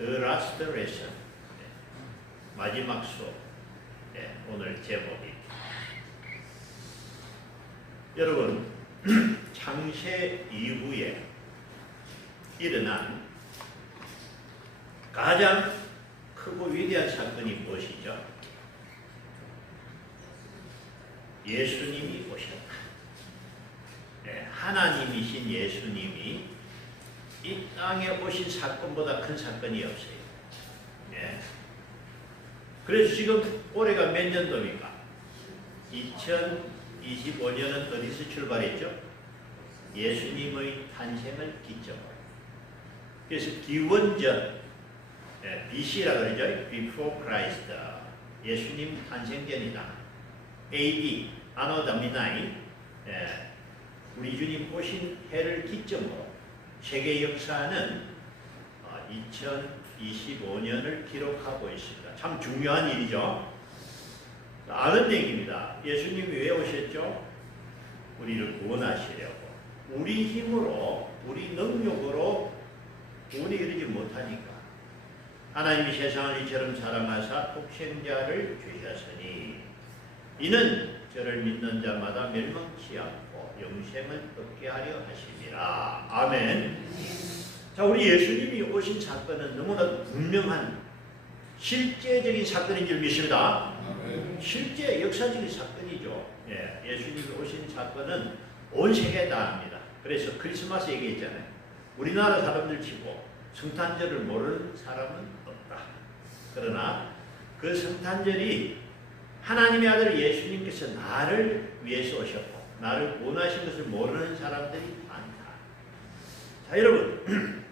The Last Lesson, 마지막 수업, 오늘 제목이. 여러분, 창세 이후에 일어난 가장 크고 위대한 사건이 무엇이죠? 예수님이 오셨다. 하나님이신 예수님이 이 땅에 오신 사건보다 큰 사건이 없어요. 그래서 지금 올해가 몇 년도입니까? 2025년은 어디서 출발했죠? 예수님의 탄생을 기점으로. 그래서 기원전, BC라고 그러죠. Before Christ. 예수님 탄생전이다. AD, Anno Domini, 우리 주님 오신 해를 기점으로 세계 역사는 2025년을 기록하고 있습니다. 참 중요한 일이죠. 아는 얘기입니다. 예수님이 왜 오셨죠? 우리를 구원하시려고. 우리 힘으로, 우리 능력으로 구원이 이르지 못하니까 하나님이 세상을 이처럼 사랑하사 독생자를 주셨으니 이는 저를 믿는 자마다 멸망치 않고 영생을 얻게 하려 하심이라. 아멘. 자, 우리 예수님이 오신 사건은 너무나도 분명한 실제적인 사건인 줄 믿습니다. 실제 역사적인 사건이죠. 예수님이 오신 사건은 온 세계에 다 합니다. 그래서 크리스마스 얘기했잖아요. 우리나라 사람들 치고 성탄절을 모르는 사람은 없다. 그러나 그 성탄절이 하나님의 아들 예수님께서 나를 위해서 오셨고 나를 구원하신 것을 모르는 사람들이 많다. 자, 여러분,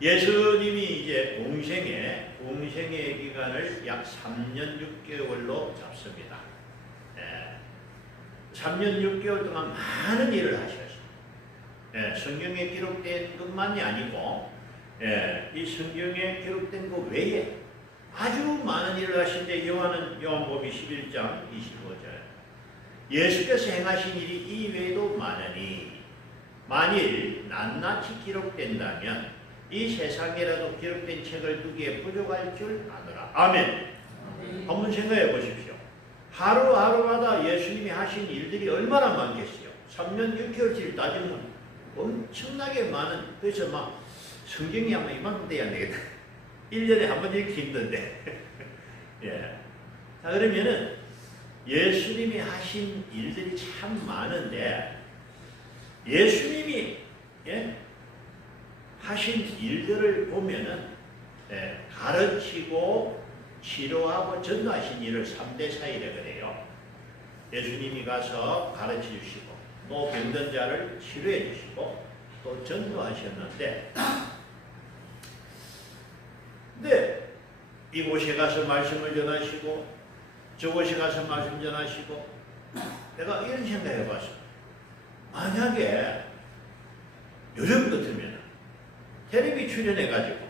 예수님이 이제 공생의 기간을 약 3년 6개월로 잡습니다. 3년 6개월 동안 많은 일을 하셨어요. 성경에 기록된 것만이 아니고 이 성경에 기록된 것 외에 아주 많은 일을 하신데 요한복음 11장 25절 예수께서 행하신 일이 이외에도 많으니 만일 낱낱이 기록된다면 이 세상에라도 기록된 책을 두기에 부족할 줄 아노라. 아멘. 한번 생각해 보십시오. 하루하루마다 예수님이 하신 일들이 얼마나 많겠어요. 3년 6개월치를 따지면 엄청나게 많은, 그래서 막 성경이 아마 이만큼 돼야 안 되겠다. 1년에 한 번 읽기 힘든데. 자, 그러면은 예수님이 하신 일들이 참 많은데 예수님이 하신 일들을 보면은 가르치고 치료하고 전도하신 일을 3대 사이라 그래요. 예수님이 가서 가르쳐 주시고 또 병든 자를 치료해 주시고 또 전도하셨는데 근데 이곳에 가서 말씀을 전하시고 저곳에 가서 말씀 전하시고 내가 이런 생각해 봤어. 만약에 요즘 같으면 텔레비 출연해가지고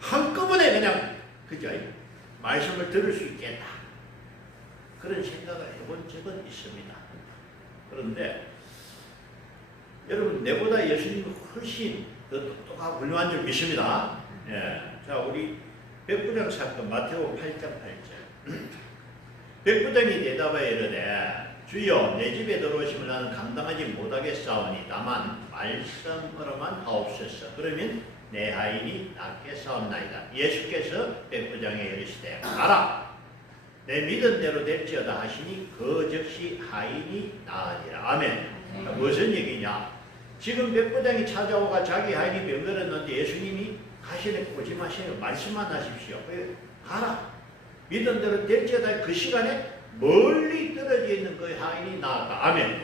한꺼번에 그냥 그죠? 말씀을 들을 수 있겠다. 그런 생각을 해본 적은 있습니다. 그런데 여러분 내보다 예수님이 훨씬 더 똑똑하고 훌륭한 줄 믿습니다. 자, 우리 백부장 사건 마태복음 8장 8절 백부장이 대답하여 이르되 주여 내 집에 들어오시면 나는 감당하지 못하겠사오니 다만 말씀으로만 하옵소서. 그러면 내 하인이 낫게 사옵나이다. 예수께서 백부장에 이르시되 가라 내 믿은 대로 될지어다 하시니 그 즉시 하인이 나으니라. 아멘. 무슨 얘기냐? 지금 백부장이 찾아오가 자기 하인이 병들었는데 예수님이 가시네 오지 마세요. 말씀만 하십시오. 가라. 믿은 대로 될지어다. 그 시간에 멀리 떨어져 있는 그 하인이 나았다. 아멘.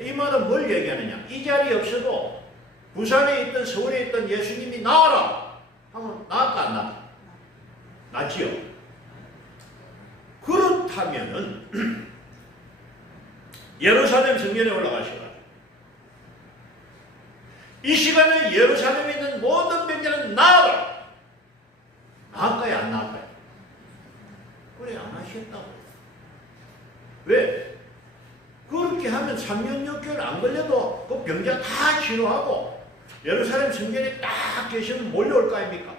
이 말은 뭘 얘기하느냐? 이 자리에 없어도 부산에 있던 서울에 있던 예수님이 나와라 하면 나을까 안 나을까? 낫지요. 그렇다면은 예루살렘 성전에 올라가시라. 이 시간에 예루살렘에 있는 모든 병자는 나와라. 나을까요 안 나을까요? 그래 안 하셨다고. 왜? 그렇게 하면 3년 6개월 안 걸려도 그 병자 다 치료하고 예루살렘 성전에 딱 계시면 몰려올 거 아닙니까?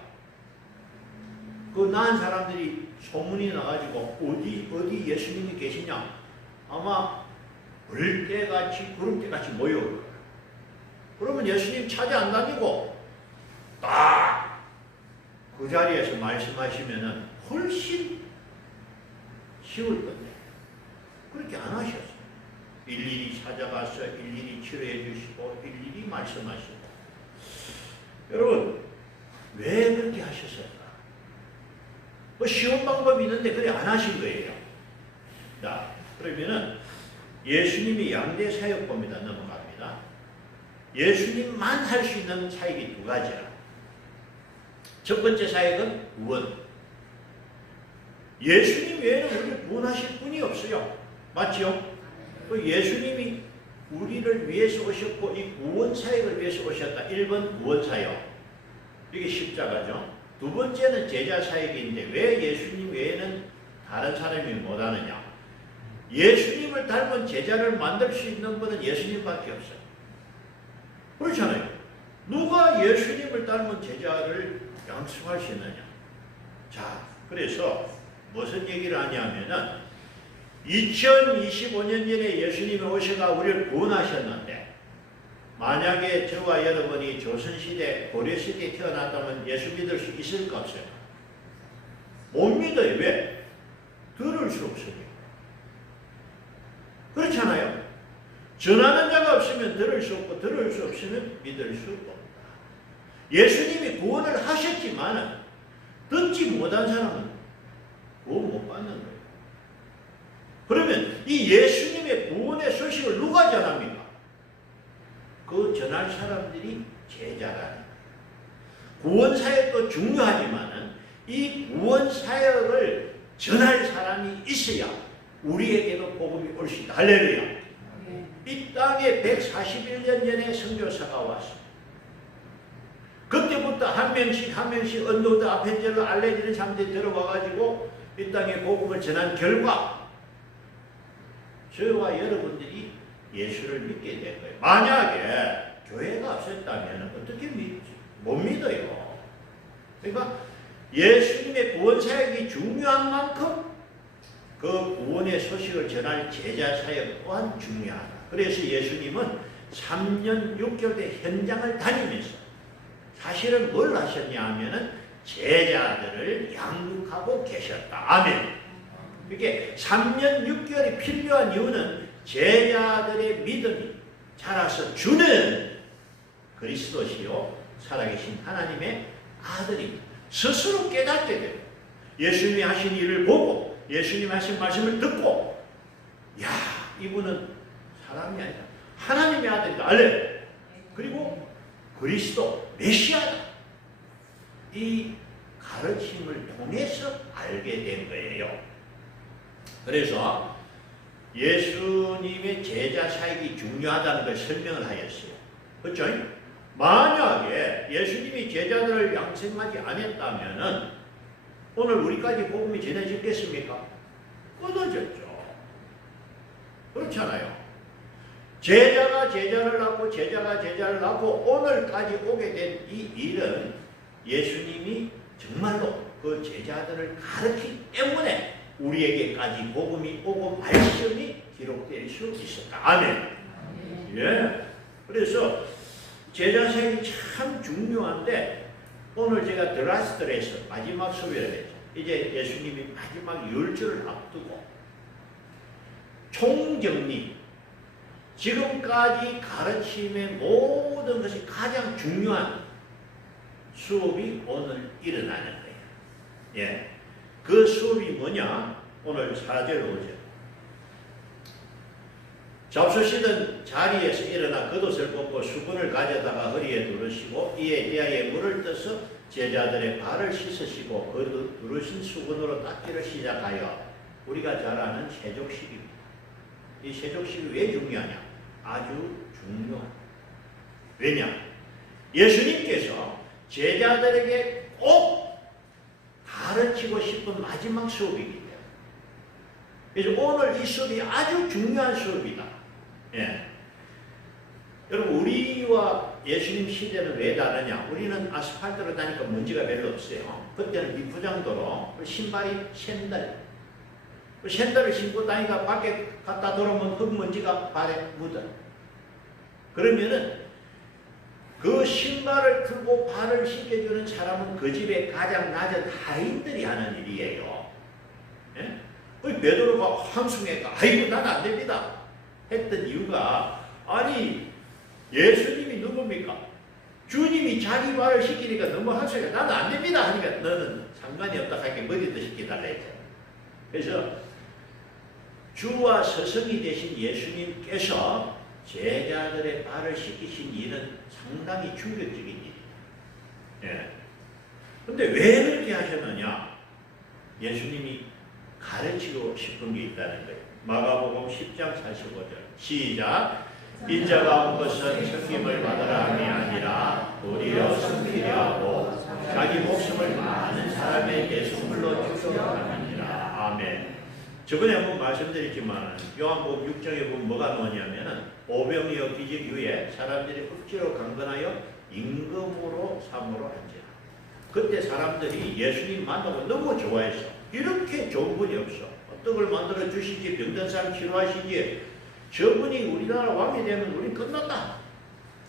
그 나은 사람들이 소문이 나가지고 어디 예수님이 계시냐? 아마 물개같이 구름개같이 모여올 거예요. 그러면 예수님 찾아 안 다니고 딱 그 자리에서 말씀하시면은 훨씬 쉬울 건데 그렇게 안 하셨어요. 일일이 찾아가서 일일이 치료해 주시고 일일이 말씀하시고. 여러분 왜 그렇게 하셨을까? 뭐 쉬운 방법이 있는데 그래 안 하신 거예요. 자, 그러면은 예수님이 양대 사역법입니다. 넘어갑니다. 예수님만 할 수 있는 사역이 두 가지라. 첫 번째 사역은 구원. 예수님 외에는 우리를 구원하실 분이 없어요. 맞죠? 예수님이 우리를 위해서 오셨고 이 구원 사역을 위해서 오셨다. 1번 구원 사역. 이게 십자가죠. 두 번째는 제자 사역인데 왜 예수님 외에는 다른 사람이 못하느냐? 예수님을 닮은 제자를 만들 수 있는 분은 예수님밖에 없어요. 그렇잖아요. 누가 예수님을 닮은 제자를 양성할 수 있느냐? 자, 그래서 무슨 얘기를 하냐면은 2025년 전에 예수님이 오셔가 우리를 구원하셨는데 만약에 저와 여러분이 조선시대, 고려시대에 태어났다면 예수 믿을 수 있을까 없어요? 못 믿어요. 왜? 들을 수 없으니까. 그렇잖아요. 전하는 자가 없으면 들을 수 없고 들을 수 없으면 믿을 수 없다. 예수님이 구원을 하셨지만 듣지 못한 사람은 구원 못 받는 거예요. 그러면 이 예수님의 구원의 소식을 누가 전합니까? 그 전할 사람들이 제자라. 구원 사역도 중요하지만 이 구원 사역을 전할 사람이 있어야 우리에게도 복음이 올 수 있다. 할렐루야. 이 땅에 141년 전에 선교사가 왔습니다. 그때부터 한 명씩 언더우드, 아펜젤러, 알레지는 사람들이 들어와가지고 이 땅에 복음을 전한 결과 저와 여러분들이 예수를 믿게 된 거예요. 만약에 교회가 없었다면 어떻게 믿지? 못 믿어요. 그러니까 예수님의 구원 사역이 중요한 만큼 그 구원의 소식을 전할 제자 사역 또한 중요하다. 그래서 예수님은 3년 6개월 대 현장을 다니면서 사실은 뭘 하셨냐 하면은 제자들을 양육하고 계셨다. 아멘. 이게 3년 6개월이 필요한 이유는 제자들의 믿음이 자라서 주는 그리스도시요 살아계신 하나님의 아들입니다. 스스로 깨닫게 돼요. 예수님이 하신 일을 보고 예수님이 하신 말씀을 듣고 야 이분은 사람이 아니다. 하나님의 아들이다. 알레. 그리고 그리스도 메시아다. 이 가르침을 통해서 알게 된 거예요. 그래서 예수님의 제자 사역이 중요하다는 걸 설명을 하였어요. 그렇죠? 만약에 예수님이 제자들을 양성하지 않았다면은 오늘 우리까지 복음이 전해졌겠습니까? 끊어졌죠. 그렇잖아요. 제자가 제자를 낳고 제자가 제자를 낳고 오늘까지 오게 된 이 일은 예수님이 정말로 그 제자들을 가르치기 때문에 우리에게까지 복음이 오고 말씀이 기록될 수 있었다. 아멘. 예. 그래서 제자 사역이 참 중요한데 오늘 제가 드라스트에서 마지막 수업을 했죠. 이제 예수님이 마지막 열주를 앞두고 총정리, 지금까지 가르침의 모든 것이 가장 중요한 수업이 오늘 일어나는 거예요. 예. 그 수업이 뭐냐? 오늘 4절 5절. 잡수시던 자리에서 일어나 겉옷을 벗고 수건을 가져다가 허리에 두르시고 이에 대하여 물을 떠서 제자들의 발을 씻으시고 그 두르신 수건으로 닦기를 시작하여 우리가 잘 아는 세족식입니다. 이 세족식이 왜 중요하냐? 아주 중요하다. 왜냐? 예수님께서 제자들에게 꼭 가르치고 싶은 마지막 수업이기 때문에. 그래서 오늘 이 수업이 아주 중요한 수업이다. 예. 여러분 우리와 예수님 시대는 왜 다르냐? 우리는 아스팔트로 다니까 먼지가 별로 없어요. 그때는 비포장도로 신발이 샌들을 신고 다니까 밖에 갔다 들어오면 흙먼지가 발에 묻어. 그러면은 그 신발을 풀고 발을 씻겨주는 사람은 그 집에 가장 낮은 하인들이 하는 일이에요. 예? 그 베드로가 한숨에가 아이고 난 안 됩니다 했던 이유가, 아니 예수님이 누굽니까? 주님이 자기 발을 씻기니까 너무 한숨에 나는 안 됩니다 하니까 너는 상관이 없다 하니까 머리도 씻기달라 했잖아. 그래서 주와 스승이 되신 예수님께서 제자들의 발을 씻기신 일은 상당히 충격적인 일이에요. 예. 근데 왜 그렇게 하셨느냐? 예수님이 가르치고 싶은 게 있다는 거예요. 마가복음 10장 45절 시작. 인자가 온 것은 섬김을 받으라 함이 아니라 도리어 섬기려 하고 자기 목숨을 많은 사람에게 선물로 주려 함이니라. 아멘. 저번에 한번 말씀드렸지만 요한복음 6장에 보면 뭐가 나오냐면은 오병이어 기적 이후에 사람들이 억지로 강건하여 임금으로 삼으로 한지라. 그때 사람들이 예수님 만나고 너무 좋아해서 이렇게 좋은 분이 없어. 어떤 걸 만들어 주시지, 병든 사람 치료하시지, 저분이 우리나라 왕이 되면 우리 끝났다.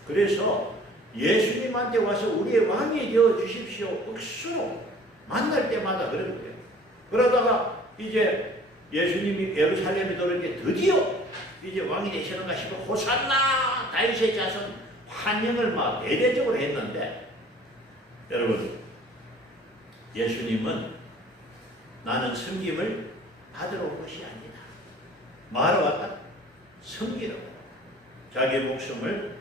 그래서 예수님한테 와서 우리의 왕이 되어 주십시오. 억수로 만날 때마다 그런 거예요. 그러다가 이제 예수님이 예루살렘에 들어오는데 드디어 이제 왕이 되시는가 싶어 호산나 다윗의 자손 환영을 막 대대적으로 했는데, 여러분 예수님은 나는 섬김을 받으러 온 것이 아니다. 뭐하러 왔다? 섬기라고. 자기 목숨을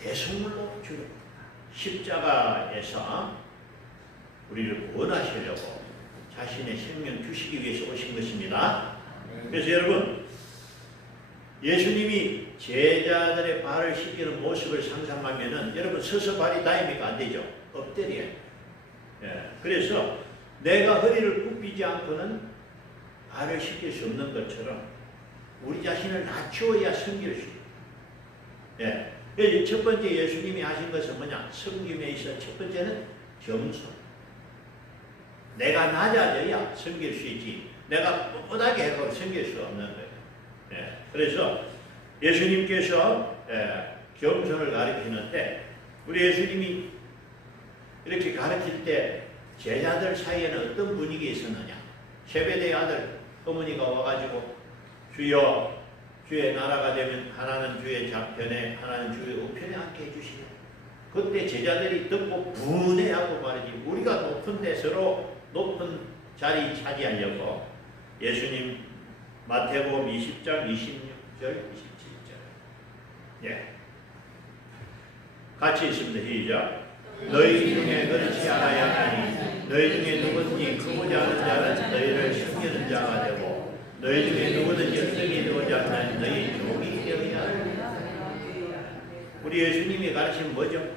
대속물로 주려고. 십자가에서 우리를 구원하시려고 자신의 생명 주시기 위해서 오신 것입니다. 그래서 여러분 예수님이 제자들의 발을 씻기는 모습을 상상하면은 여러분 서서 발이 닿습니까? 안 되죠. 엎드려요. 예. 그래서 내가 허리를 굽히지 않고는 발을 씻길 수 없는 것처럼 우리 자신을 낮추어야 섬길 수 있어요. 예. 그래서 첫 번째 예수님이 하신 것은 뭐냐? 섬김에 있어 첫 번째는 겸손. 내가 낮아져야 섬길 수 있지. 내가 뻣뻣하게 해서 섬길 수 없는 거예요. 예. 그래서 예수님께서 겸손을 가르치는데, 우리 예수님이 이렇게 가르칠 때 제자들 사이에는 어떤 분위기 있었느냐? 세베대의 아들 어머니가 와가지고 주여, 주의 나라가 되면 하나는 주의 좌편에 하나는 주의 우편에 앉게 해주시오. 그때 제자들이 듣고 분해하고 말이지, 우리가 높은 데 서로 높은 자리 차지하려고 예수님 마태복음 20장 26절 27절 예, 같이 있습니다. 시작. 너희 중에 그렇지 않아야 하니 너희 중에 누구든지 크고자 하는 자는 너희를 섬기는 자가 되고 너희 중에 누구든지 은총이 되고자 하는 너희 종이 되어야 한다. 우리 예수님이 가르치면 뭐죠?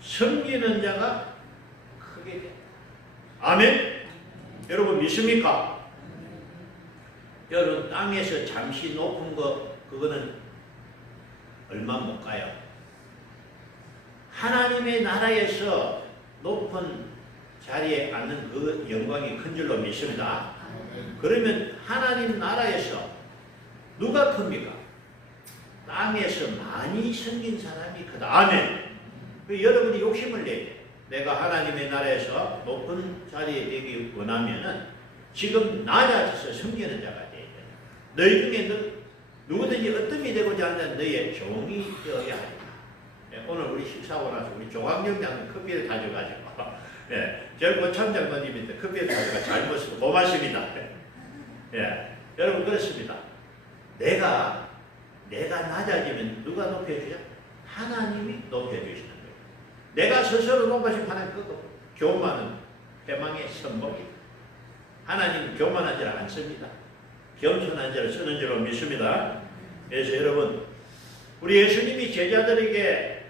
섬기는 자가 크게 된다. 아멘. 여러분 믿습니까? 여러분 땅에서 잠시 높은 거 그거는 얼마 못 가요. 하나님의 나라에서 높은 자리에 앉는 그 영광이 큰 줄로 믿습니다. 그러면 하나님 나라에서 누가 큽니까? 땅에서 많이 섬긴 사람이 크다. 아멘. 여러분이 욕심을 내야 돼. 내가 하나님의 나라에서 높은 자리에 되기 원하면은 지금 낮아져서 섬기는 자가 돼야 돼. 너희 중에 누구든지 어떤 게 되고자 하는 너희의 종이 되어야 한다. 오늘 우리 식사하고 나서 우리 조광영 장님 커피를 가져가지고 젊고 참장로님인데 커피를 가져가 잘 먹었습니다. 고맙습니다. 여러분 그렇습니다. 내가 낮아지면 누가 높여주죠? 하나님이 높여주시는 거예요. 내가 스스로 높아지면 하나님 그거 교만은 패망의 선봉이다. 하나님은 교만한 자를 안 씁니다. 겸손한 자를 쓰는 줄로 믿습니다. 그래서 여러분 우리 예수님이 제자들에게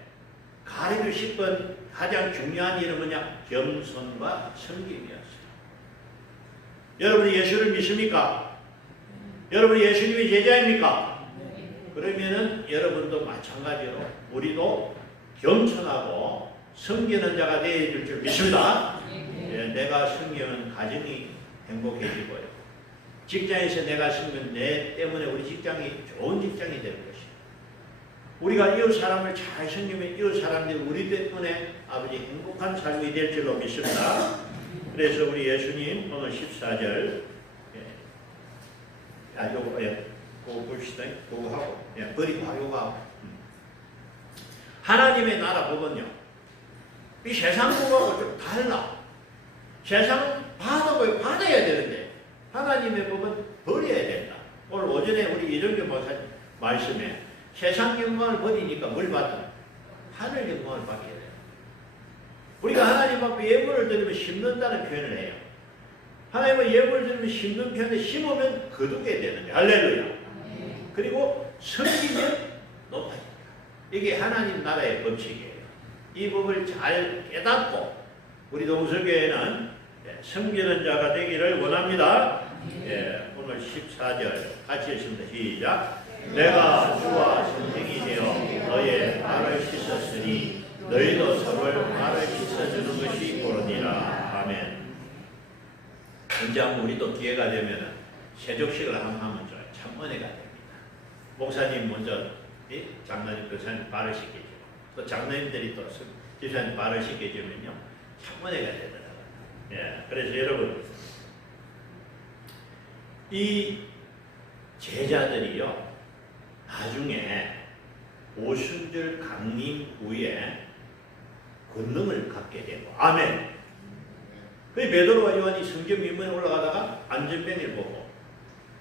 가르치고 싶은 가장 중요한 일은 뭐냐? 겸손과 섬김이었어요. 여러분이 예수를 믿습니까? 여러분이 예수님의 제자입니까? 그러면은 여러분도 마찬가지로 우리도 겸손하고 섬기는 자가 되어야 될 줄 믿습니다. 예, 내가 섬기면 가정이 행복해지고요. 직장에서 내가 섬기면 내 때문에 우리 직장이 좋은 직장이 될 것이다. 우리가 이웃 사람을 잘 섬기면 이웃 사람들이 우리 때문에 아버지 행복한 삶이 될 줄로 믿습니다. 그래서 우리 예수님 오늘 14절 요거 그거 봅시다. 그거 하고 버리고 요거 하고 하나님의 나라 법은요 이 세상 법하고 좀 달라. 세상은 받아야 되는데 하나님의 법은 버려야 된다. 오늘 오전에 우리 이정규 목사님 말씀에 세상 영광을 버리니까 뭘 받아? 하늘 영광을 받게 돼요. 우리가 하나님 앞에 예물을 드리면 심는다는 표현을 해요. 하나님은 예물을 드리면 심는 표현에 심으면 거두게 되는데 할렐루야. 그리고 섬기면 높아집니다. 이게 하나님 나라의 법칙이에요. 이 법을 잘 깨닫고 우리 동서교회는 섬기는 자가 되기를 원합니다. 오늘 14절 같이 읽습니다. 시작. 내가 주와 선생이 되어 너의 발을 씻었으니 너희도 서로를 발을 씻어주는 것이 옳으니라. 아멘. 언제 한번 우리도 기회가 되면 세족식을 한번 하면 참 은혜가 됩니다. 목사님 먼저 장로님, 교사님 발을 씻겨주고 또 장로님들이 또 집사님 발을 씻겨주면요 참 은혜가 되더라고요. 그래서 여러분 이 제자들이요 나중에 오순절 강림 후에 권능을 갖게 되고 아멘. 그 베드로와 요한이 성전 민문에 올라가다가 안전병을 보고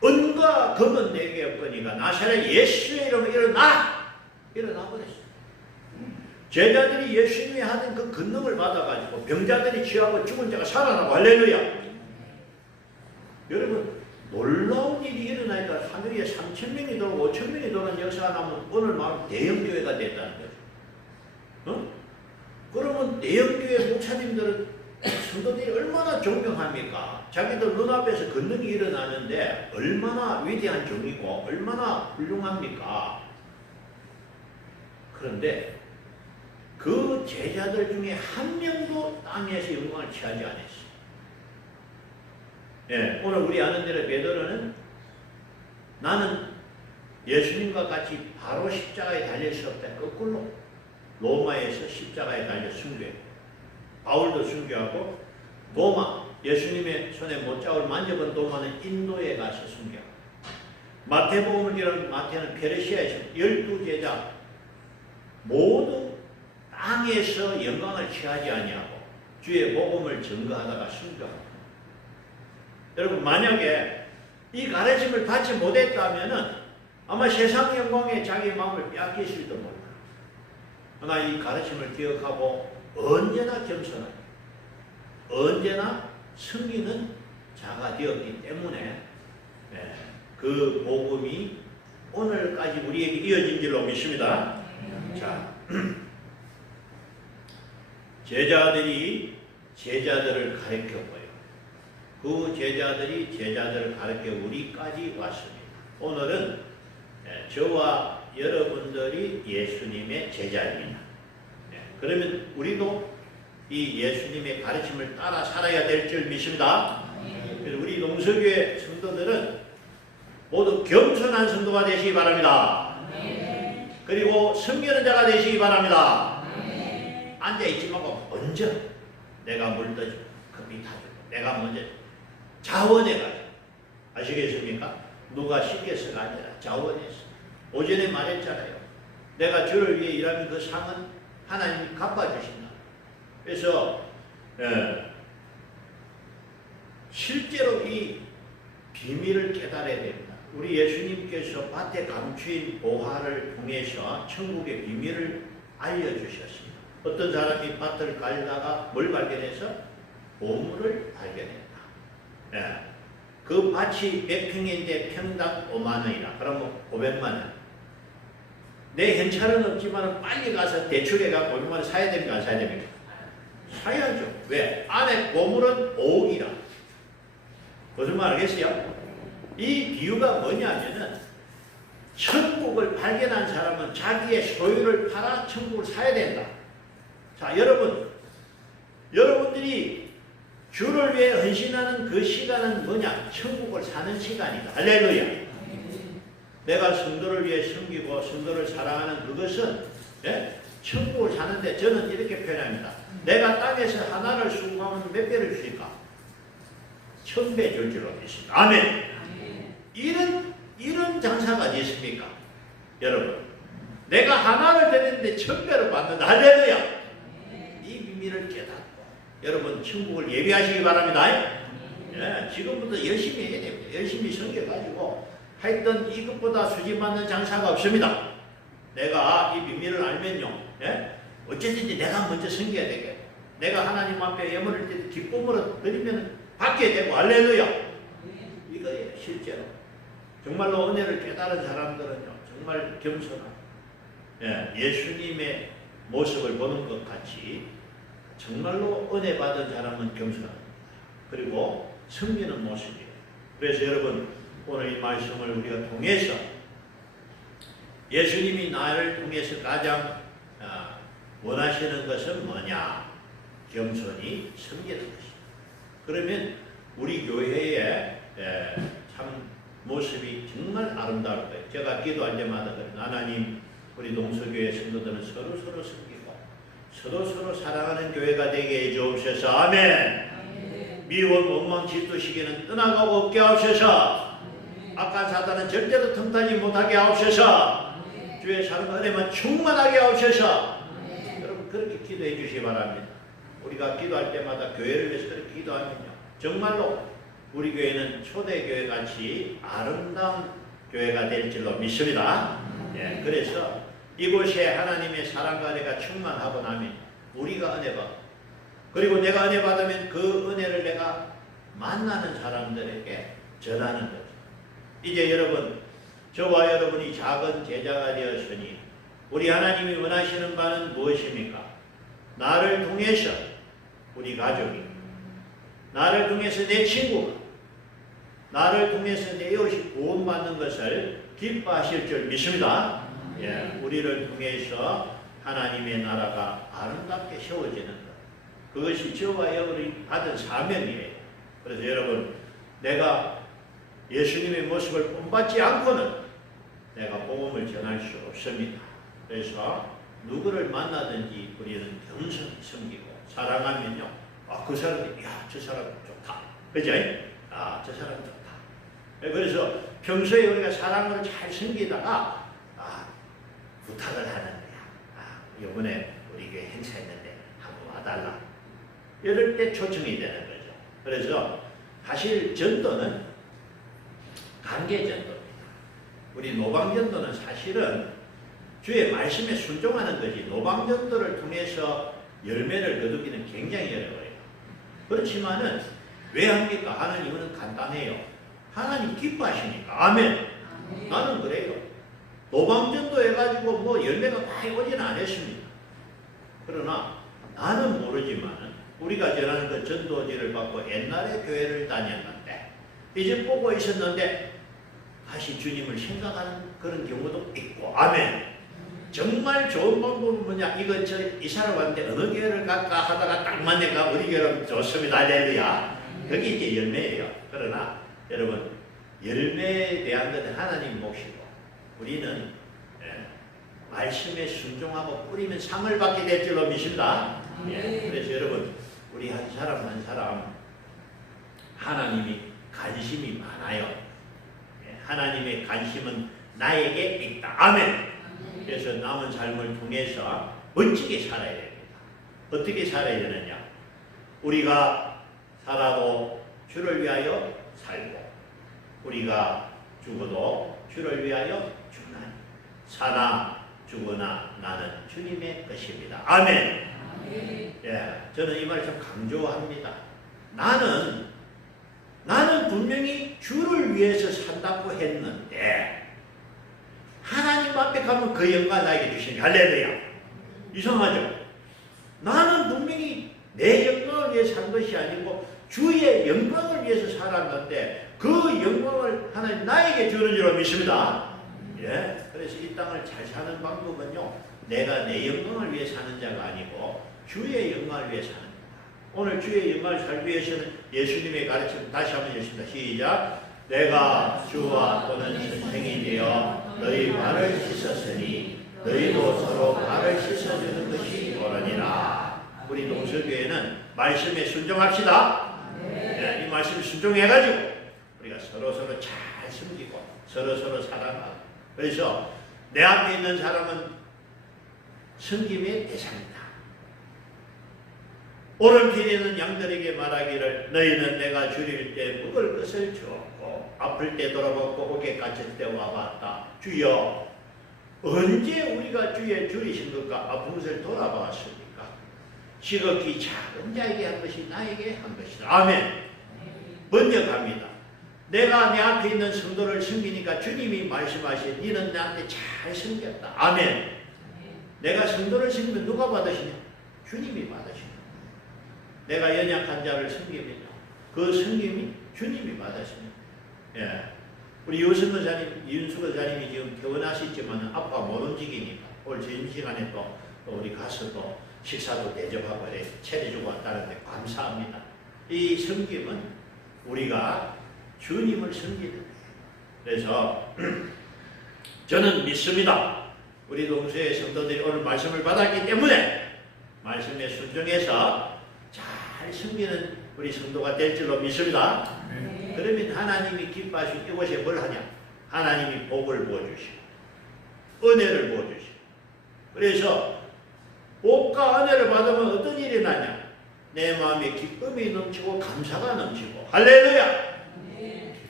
은과 금은 내게 없거니가 나사렛 예수의 이름으로 일어나 버렸어요. 제자들이 예수님이 하던 그 권능을 받아가지고 병자들이 취하고 죽은 자가 살아나고 할렐루야. 여러분 놀라운 일이 일어나니까 하늘에 3,000명이 돌고 5,000명이 도는 역사가 나면 오늘 막 대형교회가 됐다는 거죠. 그러면 대형교회 목사님들은 성도들이 얼마나 존경합니까? 자기들 눈앞에서 권능이 일어나는데 얼마나 위대한 종이고 얼마나 훌륭합니까? 그런데 그 제자들 중에 한 명도 땅에서 영광을 취하지 않았어요. 오늘 우리 아는 대로 베드로는 나는 예수님과 같이 바로 십자가에 달릴 수 없다. 거꾸로 로마에서 십자가에 달려 순교했고 바울도 순교하고 도마 예수님의 손에 못자국을 만져본 도마는 인도에 가서 순교하고 마태복음을 기록한 마태는 페르시아에서 12제자 모두 땅에서 영광을 취하지 아니하고 주의 복음을 증거하다가 순교하고 여러분 만약에 이 가르침을 받지 못했다면 아마 세상 영광에 자기 마음을 빼앗길지도 몰라요. 그러나 이 가르침을 기억하고 언제나 겸손하게 언제나 승리는 자가 되었기 때문에 그 복음이 오늘까지 우리에게 이어진 줄로 믿습니다. 자, 제자들이 제자들을 가르쳤고요. 그 제자들이 제자들을 가르쳐 우리까지 왔습니다. 오늘은 저와 여러분들이 예수님의 제자입니다. 그러면 우리도 이 예수님의 가르침을 따라 살아야 될 줄 믿습니다. 그래서 우리 농서교회 성도들은 모두 겸손한 성도가 되시기 바랍니다. 그리고 섬기는 자가 되시기 바랍니다. 앉아있지 말고 먼저 내가 물떠주고 급히 타주고 내가 먼저 자원해가지고 아시겠습니까? 누가 시켜서가 아니라 자원해서 오전에 말했잖아요. 내가 주를 위해 일하면 그 상은 하나님이 갚아주신다. 그래서 실제로 이 비밀을 깨달아야 됩니다. 우리 예수님께서 밭에 감추인 보화를 통해서 천국의 비밀을 알려주셨습니다. 어떤 사람이 밭을 갈다가 뭘 발견해서? 보물을 발견했다. 그 밭이 100평인데 평당 5만 원이라. 그러면 500만 원. 내 현찰은 없지만 빨리 가서 대출해갖고 500만 원 사야 됩니까? 안 사야 됩니까? 사야죠. 왜? 안에 보물은 5억이라. 무슨 말 알겠어요? 이 비유가 뭐냐면은 천국을 발견한 사람은 자기의 소유를 팔아 천국을 사야 된다. 자, 여러분들이 주를 위해 헌신하는 그 시간은 뭐냐? 천국을 사는 시간이다. 할렐루야. 내가 성도를 위해 섬기고 성도를 사랑하는 그것은 천국을 사는데 저는 이렇게 표현합니다. 내가 땅에서 하나를 수고하면 몇 배를 주니까? 1000배 줄 줄로 믿습니다. 아멘. 이런 장사가 어디 있습니까? 여러분, 내가 하나를 드렸는데 1000배를 받는다. 할렐루야. 이 비밀을 깨닫고 여러분 천국을 예비하시기 바랍니다. 지금부터 열심히 해야 됩니다. 열심히 섬겨가지고 하여튼 이것보다 수집받는 장사가 없습니다. 내가 이 비밀을 알면요, 어쨌든지 내가 먼저 섬겨야 되겠고, 내가 하나님 앞에 예물을 드릴 때 기쁨으로 드리면 받게 되고, 할렐루야. 이거예요, 실제로. 정말로 은혜를 깨달은 사람들은요, 정말 겸손한, 예수님의 모습을 보는 것 같이 정말로 은혜 받은 사람은 겸손합니다. 그리고 섬기는 모습이에요. 그래서 여러분, 오늘 이 말씀을 우리가 통해서 예수님이 나를 통해서 가장 원하시는 것은 뭐냐? 겸손히 섬기는 것입니다. 그러면 우리 교회의 참 모습이 정말 아름다울 거예요. 제가 기도할 때마다 하나님, 우리 동서교회 성도들은 서로 섬기고 서로 사랑하는 교회가 되게 해주옵소서. 아멘. 미운 원망 질투 시기는 떠나가고 없게 하옵소서. 악한 사단은 절대로 틈타지 못하게 하옵소서. 주의 사랑과 은혜만 충만하게 하옵소서. 여러분 그렇게 기도해 주시기 바랍니다. 우리가 기도할 때마다 교회를 위해서 그렇게 기도하면요, 정말로 우리 교회는 초대교회 같이 아름다운 교회가 될 줄로 믿습니다. 그래서 이곳에 하나님의 사랑과 은혜가 충만하고 나면 우리가 은혜 받고, 그리고 내가 은혜 받으면 그 은혜를 내가 만나는 사람들에게 전하는 거죠. 이제 여러분, 저와 여러분이 작은 제자가 되었으니 우리 하나님이 원하시는 바는 무엇입니까? 나를 통해서 우리 가족이, 나를 통해서 내 친구가, 나를 통해서 내 이웃이 구원받는 것을 기뻐하실 줄 믿습니다. 우리를 통해서 하나님의 나라가 아름답게 세워지는 것, 그것이 저와 여러분이 받은 사명이에요. 그래서 여러분, 내가 예수님의 모습을 본받지 않고는 내가 복음을 전할 수 없습니다. 그래서 누구를 만나든지 우리는 겸손히 섬기고 사랑하면요, 그 사람이, 저 사람 좋다, 그죠? 저 사람 좋다. 그래서 평소에 우리가 사랑으로 잘 섬기다가 부탁을 하는 거야. 이번에 우리 교회 행사 있는데 한번 와달라. 이럴 때 초청이 되는 거죠. 그래서 사실 전도는 관계 전도입니다. 우리 노방 전도는 사실은 주의 말씀에 순종하는 거지, 노방 전도를 통해서 열매를 거두기는 굉장히 어려워요. 그렇지만은 왜 합니까? 하나님은 간단해요. 하나님 기뻐하시니까. 아멘. 나는 그래요. 노방전도 해가지고 뭐 열매가 많이 오지는 않았습니다. 그러나 나는 모르지만은 우리가 전하는 그 전도지를 받고 옛날에 교회를 다녔는데 이제 보고 있었는데 다시 주님을 생각하는 그런 경우도 있고. 아멘. 정말 좋은 방법은 뭐냐? 이 사람 왔는데 어느 교회를 갈까 하다가 딱 맞네가 우리 교회는 좋습니다. 할렐루야. 그게 이제 열매예요. 그러나 여러분, 열매에 대한 것은 하나님 몫이고 우리는 말씀에 순종하고 뿌리면 상을 받게 될 줄로 믿습니다. 그래서 여러분, 우리 한 사람 한 사람 하나님이 관심이 많아요. 하나님의 관심은 나에게 있다. 아멘. 그래서 남은 삶을 통해서 멋지게 살아야 됩니다. 어떻게 살아야 되느냐? 우리가 살아도 주를 위하여 살고, 우리가 죽어도 주를 위하여 죽나니 사나 죽으나 나는 주님의 것입니다. 아멘. 저는 이 말을 좀 강조합니다. 나는 분명히 주를 위해서 산다고 했는데 하나님 앞에 가면 그 영광 나에게 주시니 할렐루야. 이상하죠? 나는 분명히 내 영광을 위해서 산 것이 아니고 주의 영광을 위해서 살았는데 그 영광을 하나님 나에게 주는 줄로 믿습니다. 예, 그래서 이 땅을 잘 사는 방법은요, 내가 내 영광을 위해 사는 자가 아니고 주의 영광을 위해 사는 자다. 오늘 주의 영광을 살기 위해서는 예수님의 가르침 다시 한번 읽습니다. 시작. 내가 주와 또는 선생이 되어 너희 발을 씻었으니 너희도 서로 발을 씻어주는 것이 옳으니라. 우리 동서교회는 말씀에 순종합시다. 네, 이 말씀에 순종해가지고 우리가 서로서로 잘 섬기고 서로서로 사랑하고, 그래서 내 앞에 있는 사람은 섬김의 대상이다. 오른편에 있는 양들에게 말하기를 너희는 내가 줄일 때 먹을 것을 주었고 아플 때 돌아봤고 옥에 갇힐 때 와봤다. 주여, 언제 우리가 주의 줄이신 것과 아픈 것을 돌아봤습니까? 지극히 작은 자에게 한 것이 나에게 한 것이다. 아멘. 먼저 갑니다. 내가 내 앞에 있는 성도를 섬기니까 주님이 말씀하신 너는 나한테 잘 섬겼다. 아멘. 내가 성도를 섬기면 누가 받으시냐? 주님이 받으시냐. 내가 연약한 자를 섬기면요, 그 섬김이 주님이 받으시냐. 예. 우리 유승 권사님, 이윤수 권사님이 지금 퇴원하셨지만 아빠 못 움직이니까 오늘 점심시간에 또 우리 가서 또 식사도 대접하고 차려주고 왔다는데 감사합니다. 이 섬김은 우리가 주님을 섬기는 거예요. 그래서 저는 믿습니다. 우리 동서의 성도들이 오늘 말씀을 받았기 때문에 말씀에 순종해서 잘 섬기는 우리 성도가 될 줄로 믿습니다. 그러면 하나님이 기뻐하시고 이곳에 뭘 하냐? 하나님이 복을 부어주시고 은혜를 부어주시고, 그래서 복과 은혜를 받으면 어떤 일이 나냐? 내 마음에 기쁨이 넘치고 감사가 넘치고. 할렐루야.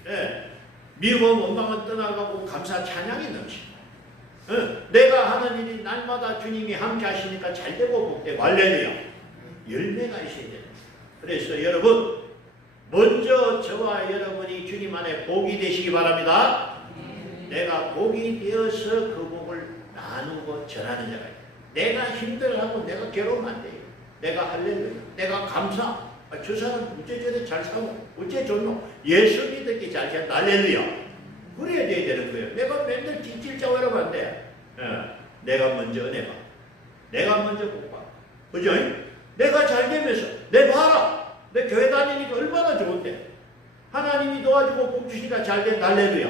예, 미움 원망은 떠나가고 감사 찬양이 넘치고. 내가 하는 일이 날마다 주님이 함께 하시니까 잘되고 복되고. 할렐루야. 열매가 있어야 됩니다. 그래서 여러분, 먼저 저와 여러분이 주님 안에 복이 되시기 바랍니다. 내가 복이 되어서 그 복을 나누고 전하는 자가 있다. 내가 힘들어하고 내가 괴로우면 안 돼요. 내가 할렐루야, 내가 감사. 저 사람 어째 저래 잘 사고 어째 좋노? 예수 믿었기 잘 산다. 할렐루야. 그래야 돼야 되는 거예요. 내가 맨날 찔찔짜오라고 안 돼. 내가 먼저 은혜 받고 내가 먼저 복 받고, 그죠? 내가 잘 되면서 내 봐라, 내 교회 다니니까 얼마나 좋은데 하나님이 도와주고 복 주시니까 잘 된다. 할렐루야.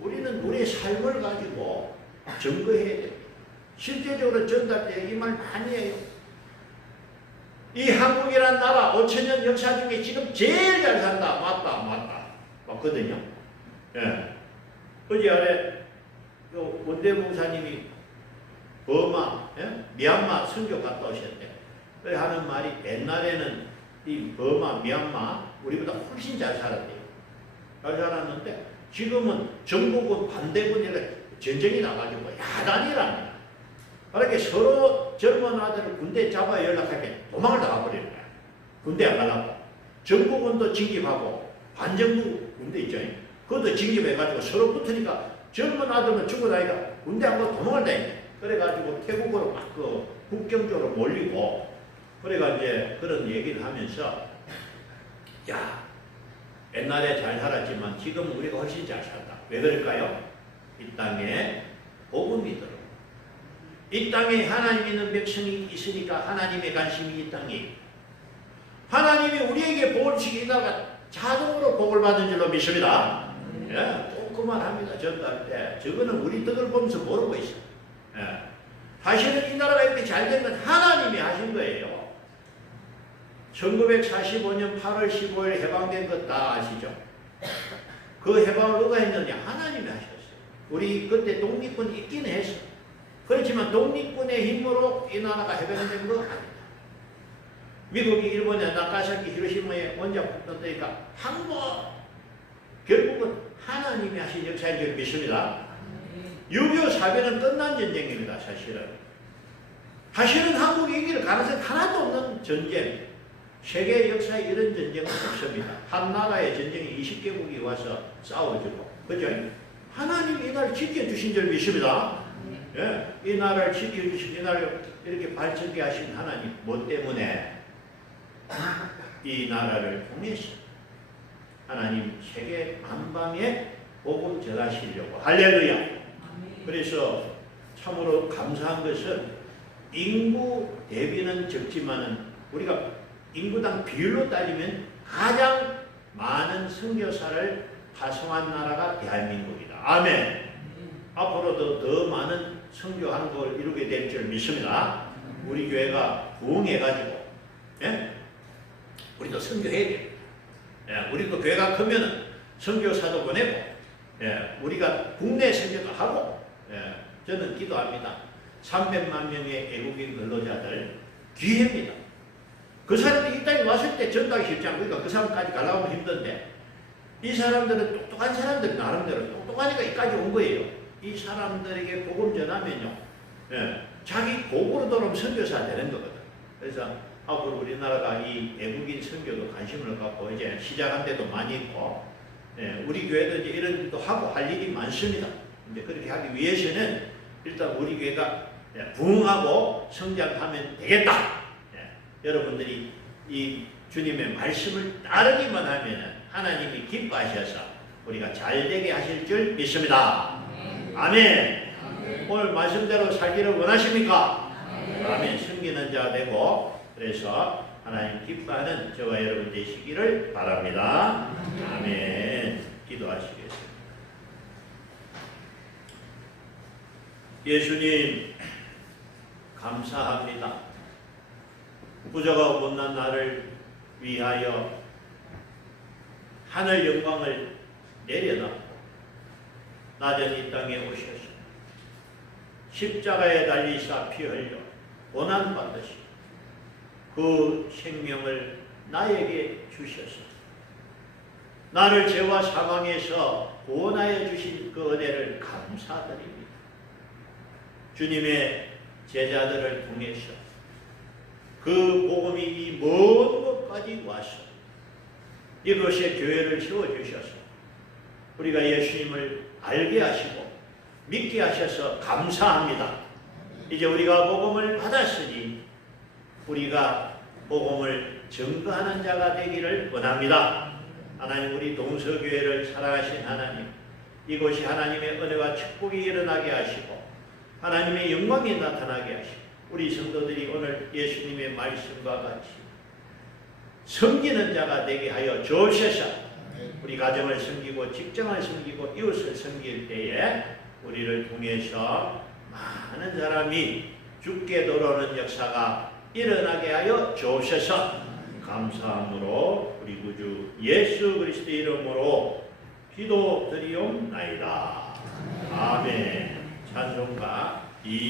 우리는 우리의 삶을 가지고 증거해야 됩니다. 실제적으로 전달때 이 말 많이 해요. 이 한국이라는 나라 5천년 역사 중에 지금 제일 잘 산다. 맞다. 맞거든요. 예. 어제 아래 원대 목사님이 버마, 미얀마 선교 갔다 오셨대. 그래 하는 말이 옛날에는 이 버마, 미얀마 우리보다 훨씬 잘 살았대요. 잘 살았는데 지금은 전국은 반대군이라 전쟁이 나가지고 야단이랍니다. 그렇게 서로 젊은 아들을 군대 잡아 연락하게 도망을 나가버리는 거야. 군대 안 가려고. 전국은도 징집하고 반정부 군대 있죠. 그것도 징집해가지고 서로 붙으니까 젊은 아들은 죽어다니까 군대 안 가고 도망을 다니네. 그래가지고 태국으로 막 그 국경 쪽으로 몰리고, 그래가 이제 그런 얘기를 하면서 야, 옛날에 잘 살았지만 지금 우리가 훨씬 잘 산다. 왜 그럴까요? 이 땅에 복음이 들어. 이 땅에 하나님 있는 백성이 있으니까 하나님의 관심이 이 땅에. 하나님이 우리에게 복을 주시기 나라가 자동으로 복을 받은 줄로 믿습니다. 예, 꼭 그만합니다. 전달 때 저거는 우리 덕을 보면서 모르고 있어. 예. 사실은 이 나라가 이렇게 잘 된 건 하나님이 하신 거예요. 1945년 8월 15일 해방된 것 다 아시죠? 그 해방을 누가 했느냐? 하나님이 하셨어요. 우리 그때 독립군 있긴 했어. 그렇지만 독립군의 힘으로 이 나라가 해방된 거 아니다. 미국이 일본에 나가사키 히로시마에 원자폭 던지니까 항복. 결국은 하나님이 하신 역사인 줄 믿습니다. 6.25 사변은 끝난 전쟁입니다. 사실은 한국이 이길 가능성이 하나도 없는 전쟁. 세계 역사에 이런 전쟁은 없습니다. 한 나라의 전쟁이 20개국이 와서 싸워주고, 그죠? 하나님이 이 나라를 지켜주신 줄 믿습니다. 예, 이 나라를 지켜주신, 이 나라를 이렇게 발전케 하신 하나님, 뭐 때문에? 이 나라를 통해서 하나님 세계 만방에 복음 전하시려고. 할렐루야. 그래서 참으로 감사한 것은 인구 대비는 적지만은 우리가 인구당 비율로 따지면 가장 많은 선교사를 파송한 나라가 대한민국이다. 아멘. 앞으로도 더 많은 선교하는 걸 이루게 될 줄 믿습니다. 우리 교회가 부흥해가지고, 예? 우리도 선교해야 됩니다. 예, 우리도 교회가 크면은 선교사도 보내고, 예, 우리가 국내 선교도 하고, 예, 저는 기도합니다. 300만 명의 외국인 근로자들 기회입니다. 그 사람들이 이 땅에 왔을 때 전가기 쉽지 않으니까 그 사람까지 가려고 하면 힘든데 이 사람들은 똑똑한 사람들 나름대로 똑똑하니까 여기까지 온 거예요. 이 사람들에게 복음 전하면요, 예, 자기 복으로 돌아오면 선교사 되는 거거든. 그래서 앞으로 우리나라가 이 외국인 선교도 관심을 갖고 이제 시작한 데도 많이 있고, 예, 우리 교회도 이제 이런 일도 하고 할 일이 많습니다. 이제 그렇게 하기 위해서는 일단 우리 교회가 부흥하고 성장하면 되겠다. 예, 여러분들이 이 주님의 말씀을 따르기만 하면 하나님이 기뻐하셔서 우리가 잘 되게 하실 줄 믿습니다. 아멘. 오늘 말씀대로 살기를 원하십니까? 아멘. 섬기는 자 되고 그래서 하나님 기뻐하는 저와 여러분 되시기를 바랍니다. 아멘. 기도하시겠습니다. 예수님 감사합니다. 부족하고 못난 나를 위하여 하늘 영광을 내려놓고 낮은 이 땅에 오셔서 십자가에 달리사 피 흘려 고난 받으시 그 생명을 나에게 주셔서 나를 죄와 사망에서 구원하여 주신 그 은혜를 감사드립니다. 주님의 제자들을 통해서 그 복음이 이 먼 곳까지 와서 이곳에 교회를 세워주셔서 우리가 예수님을 알게 하시고 믿게 하셔서 감사합니다. 이제 우리가 복음을 받았으니 우리가 복음을 증거하는 자가 되기를 원합니다. 하나님, 우리 동서교회를 사랑하신 하나님, 이곳이 하나님의 은혜와 축복이 일어나게 하시고 하나님의 영광이 나타나게 하시고 우리 성도들이 오늘 예수님의 말씀과 같이 섬기는 자가 되게 하여 주옵소서. 우리 가정을 섬기고 직장을 섬기고 이웃을 섬길 때에 우리를 통해서 많은 사람이 죽게 돌아오는 역사가 일어나게 하여 주옵소서. 감사함으로 우리 구주 예수 그리스도의 이름으로 기도드리옵나이다. 아멘. 찬송가